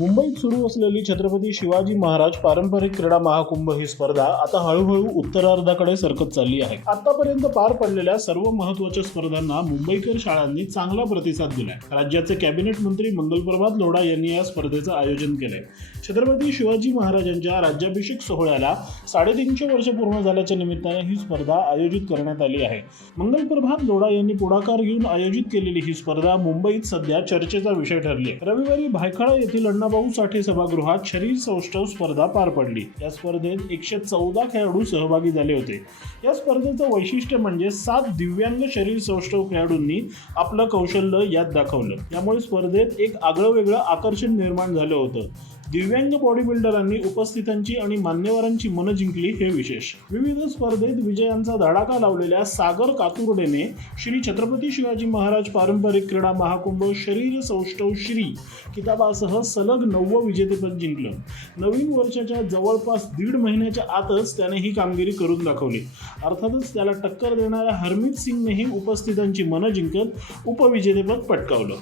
मुंबईत सुरू असलेली छत्रपती शिवाजी महाराज पारंपरिक क्रीडा महाकुंभ ही स्पर्धा आता हळूहळू उत्तरार्धाकडे सरकत चालली आहे. आतापर्यंत पार पडलेल्या सर्व महत्त्वाच्या स्पर्धांना मुंबईकर शाळांनी चांगला प्रतिसाद दिलाय. राज्याचे कॅबिनेट मंत्री मंगलप्रभात लोढा यांनी या स्पर्धेचं आयोजन केलंय. छत्रपती शिवाजी महाराजांच्या राज्याभिषेक सोहळ्याला साडेतीनशे वर्ष पूर्ण झाल्याच्या निमित्ताने ही स्पर्धा आयोजित करण्यात आली आहे. मंगलप्रभात लोढा यांनी पुढाकार घेऊन आयोजित केलेली ही स्पर्धा मुंबईत सध्या चर्चेचा विषय ठरली रविवारी भायखळा येथील अण्णाभाऊ साठे सभागृहात शरीर सौष्ठव स्पर्धा पार पडली. या स्पर्धेत एकशे चौदा खेळाडू सहभागी झाले होते. या स्पर्धेचं वैशिष्ट्य म्हणजे सात दिव्यांग शरीर सौष्ठव खेळाडूंनी आपलं कौशल्य यात दाखवलं. यामुळे स्पर्धेत एक आगळं वेगळं आकर्षण निर्माण झालं होतं. दिव्यांग बॉडी बिल्डरांनी उपस्थितांची आणि मान्यवरांची मनं जिंकली हे विशेष. विविध स्पर्धेत विजयांचा धडाका लावलेल्या सागर कातुर्डेने श्री छत्रपती शिवाजी महाराज पारंपरिक क्रीडा महाकुंभ शरीर सौष्ठव श्री किताबासह सलग नववं विजेतेपद जिंकलं. नवीन वर्षाच्या जवळपास दीड महिन्याच्या आतच त्याने ही कामगिरी करून दाखवली. अर्थातच त्याला टक्कर देणाऱ्या हरमीत सिंगनेही उपस्थितांची मनं जिंकत उपविजेतेपद पटकावलं.